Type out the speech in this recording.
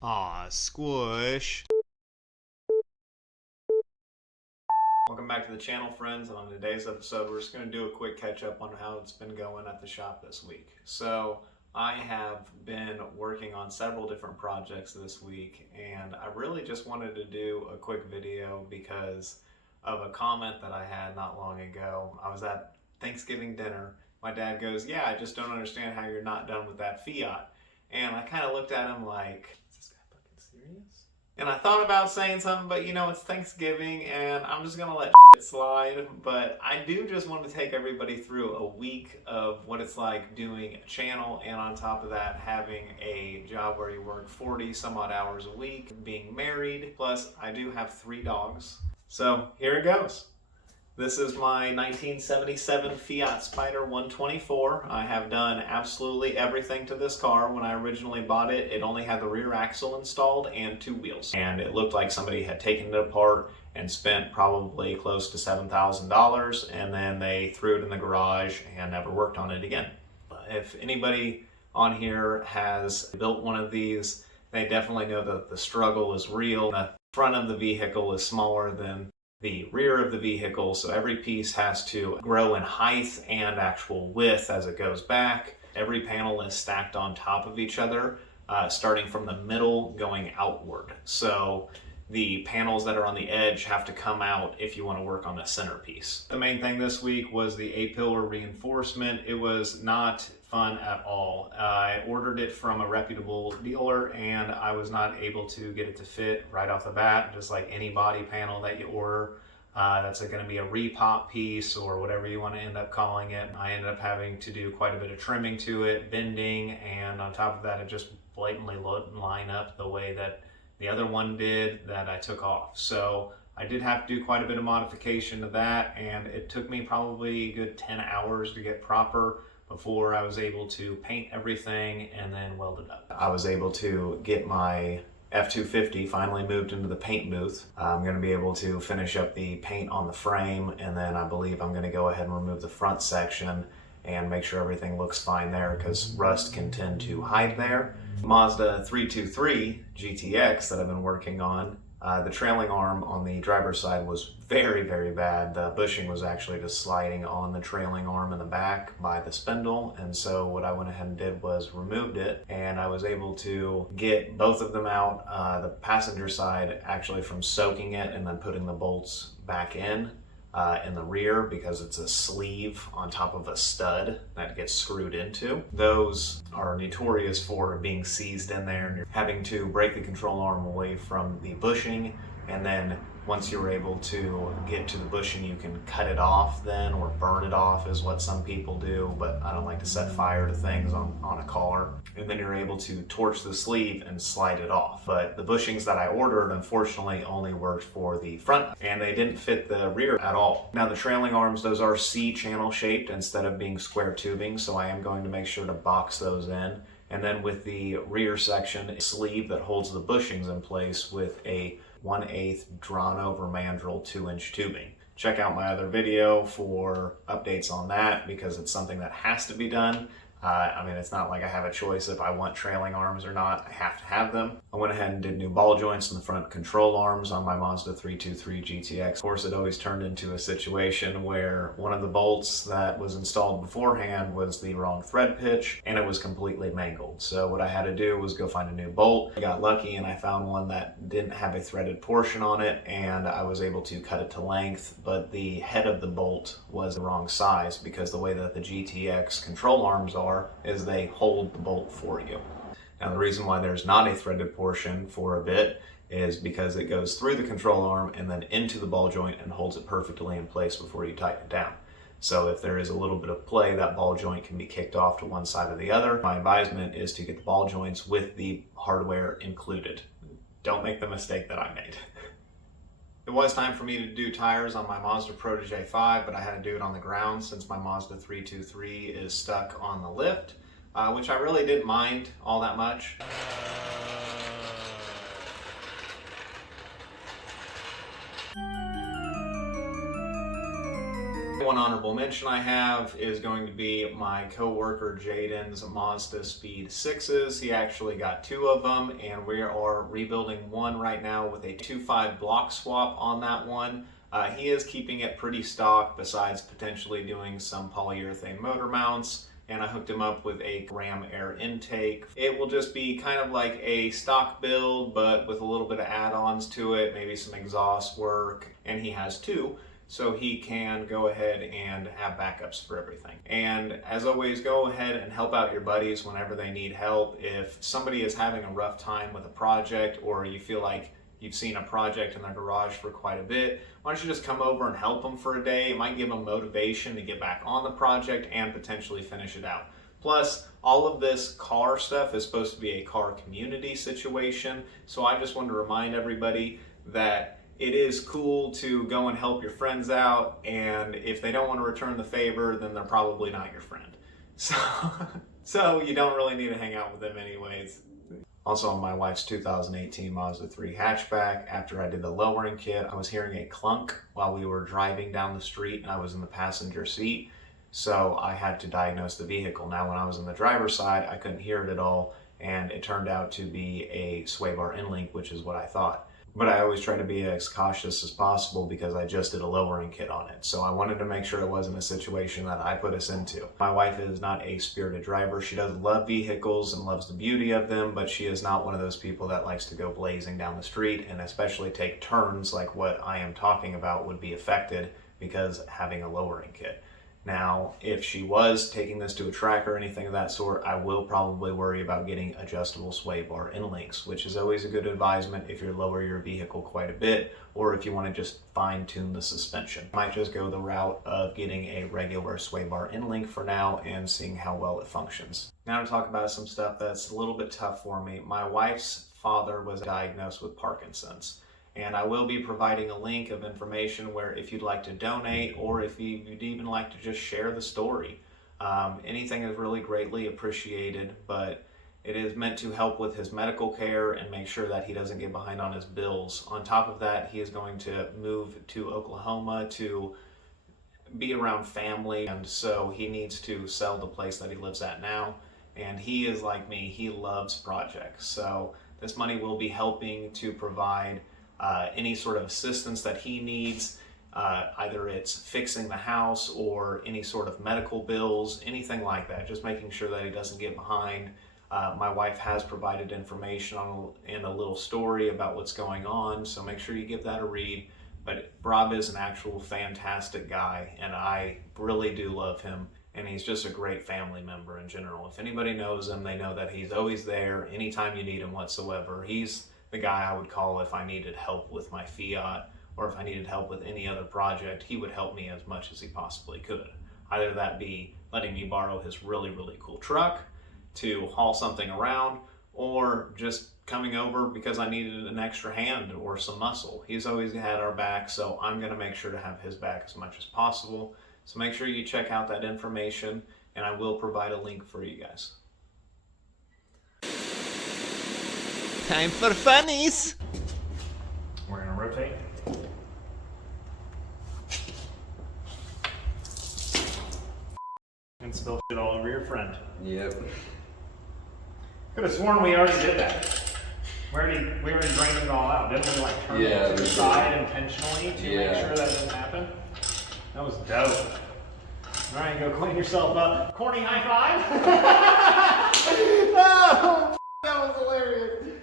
Aw, squish. Welcome back to the channel, friends, and on today's episode we're just going to do a quick catch up on how it's been going at the shop this week. So I have been working on several different projects this week, and I really just wanted to do a quick video because of a comment that I had not long ago. I was at Thanksgiving dinner. My dad goes, "Yeah, I just don't understand how you're not done with that Fiat." And I kind of looked at him like, is this guy fucking serious? And I thought about saying something, but it's Thanksgiving and I'm just gonna let it slide. But I do just want to take everybody through a week of what it's like doing a channel, and on top of that, having a job where you work 40 some odd hours a week, being married, plus I do have 3 dogs. So here it goes. This is my 1977 Fiat Spider 124. I have done absolutely everything to this car. When I originally bought it, it only had the rear axle installed and 2 wheels. And it looked like somebody had taken it apart and spent probably close to $7,000, and then they threw it in the garage and never worked on it again. If anybody on here has built one of these, they definitely know that the struggle is real. The front of the vehicle is smaller than the rear of the vehicle, so every piece has to grow in height and actual width as it goes back. Every panel is stacked on top of each other, starting from the middle going outward. So the panels that are on the edge have to come out if you want to work on the centerpiece. The main thing this week was the A-pillar reinforcement. It was not fun at all. I ordered it from a reputable dealer and I was not able to get it to fit right off the bat, just like any body panel that you order. That's going to be a repop piece or whatever you want to end up calling it. I ended up having to do quite a bit of trimming to it, bending, and on top of that, it just blatantly wouldn't line up the way that the other one did that I took off. So I did have to do quite a bit of modification to that, and it took me probably a good 10 hours to get proper before I was able to paint everything and then weld it up. I was able to get my F-250 finally moved into the paint booth. I'm going to be able to finish up the paint on the frame, and then I believe I'm going to go ahead and remove the front section and make sure everything looks fine there, because rust can tend to hide there. Mazda 323 GTX that I've been working on, the trailing arm on the driver's side was very, very bad. The bushing was actually just sliding on the trailing arm in the back by the spindle, and so what I went ahead and did was removed it, and I was able to get both of them out. The passenger side actually from soaking it and then putting the bolts back in the rear, because it's a sleeve on top of a stud that gets screwed into. Those are notorious for being seized in there and you're having to break the control arm away from the bushing, and then once you're able to get to the bushing, you can cut it off then, or burn it off is what some people do, but I don't like to set fire to things on a car. And then you're able to torch the sleeve and slide it off. But the bushings that I ordered, unfortunately, only worked for the front, and they didn't fit the rear at all. Now the trailing arms, those are C-channel shaped instead of being square tubing, so I am going to make sure to box those in. And then with the rear section, a sleeve that holds the bushings in place with a 1/8 drawn over mandrel 2-inch tubing. Check out my other video for updates on that, because it's something that has to be done. I mean, it's not like I have a choice if I want trailing arms or not. I have to have them. I went ahead and did new ball joints in the front control arms on my Mazda 323 GTX. Of course, it always turned into a situation where one of the bolts that was installed beforehand was the wrong thread pitch, and it was completely mangled. So what I had to do was go find a new bolt. I got lucky and I found one that didn't have a threaded portion on it, and I was able to cut it to length, but the head of the bolt was the wrong size, because the way that the GTX control arms are is they hold the bolt for you. Now the reason why there's not a threaded portion for a bit is because it goes through the control arm and then into the ball joint and holds it perfectly in place before you tighten it down. So if there is a little bit of play, that ball joint can be kicked off to one side or the other. My advisement is to get the ball joints with the hardware included. Don't make the mistake that I made. It was time for me to do tires on my Mazda Protege 5, but I had to do it on the ground since my Mazda 323 is stuck on the lift, which I really didn't mind all that much. one honorable mention I have is going to be my coworker Jaden's Mazda Speed 6s. He actually got 2 of them, and we are rebuilding one right now with a 2.5 block swap on that one. He is keeping it pretty stock, besides potentially doing some polyurethane motor mounts, and I hooked him up with a ram air intake. It will just be kind of like a stock build, but with a little bit of add-ons to it, maybe some exhaust work, and he has 2. So he can go ahead and have backups for everything. And as always, go ahead and help out your buddies whenever they need help. If somebody is having a rough time with a project, or you feel like you've seen a project in their garage for quite a bit, why don't you just come over and help them for a day? It might give them motivation to get back on the project and potentially finish it out. Plus, all of this car stuff is supposed to be a car community situation. So I just wanted to remind everybody that it is cool to go and help your friends out, and if they don't want to return the favor, then they're probably not your friend. So you don't really need to hang out with them anyways. Also, on my wife's 2018 Mazda 3 hatchback, after I did the lowering kit, I was hearing a clunk while we were driving down the street, and I was in the passenger seat, so I had to diagnose the vehicle. Now, when I was on the driver's side, I couldn't hear it at all, and it turned out to be a sway bar in-link, which is what I thought. But I always try to be as cautious as possible because I just did a lowering kit on it. So I wanted to make sure it wasn't a situation that I put us into. My wife is not a spirited driver. She does love vehicles and loves the beauty of them, but she is not one of those people that likes to go blazing down the street, and especially take turns like what I am talking about would be affected because having a lowering kit. Now, if she was taking this to a track or anything of that sort, I will probably worry about getting adjustable sway bar in-links, which is always a good advisement if you lower your vehicle quite a bit, or if you want to just fine-tune the suspension. I might just go the route of getting a regular sway bar in-link for now and seeing how well it functions. Now to talk about some stuff that's a little bit tough for me. My wife's father was diagnosed with Parkinson's. And I will be providing a link of information where if you'd like to donate, or if you'd even like to just share the story. Anything is really greatly appreciated, but it is meant to help with his medical care and make sure that he doesn't get behind on his bills. On top of that, he is going to move to Oklahoma to be around family, and so he needs to sell the place that he lives at now. And he is like me, he loves projects. So this money will be helping to provide any sort of assistance that he needs, either it's fixing the house or any sort of medical bills, anything like that, just making sure that he doesn't get behind. My wife has provided information and a little story about what's going on, so make sure you give that a read. But Rob is an actual fantastic guy, and I really do love him, and he's just a great family member in general. If anybody knows him, they know that he's always there anytime you need him whatsoever. He's the guy I would call if I needed help with my Fiat, or if I needed help with any other project. He would help me as much as he possibly could. Either that be letting me borrow his really, really cool truck to haul something around, or just coming over because I needed an extra hand or some muscle. He's always had our back, so I'm going to make sure to have his back as much as possible. So make sure you check out that information, and I will provide a link for you guys. Time for funnies! We're gonna rotate. And spill shit all over your friend. Yep. Could have sworn we already did that. We already drained it all out. Didn't we turn it to the side intentionally to make sure that didn't happen? That was dope. All right, go clean yourself up. Corny high five. Oh, that was hilarious.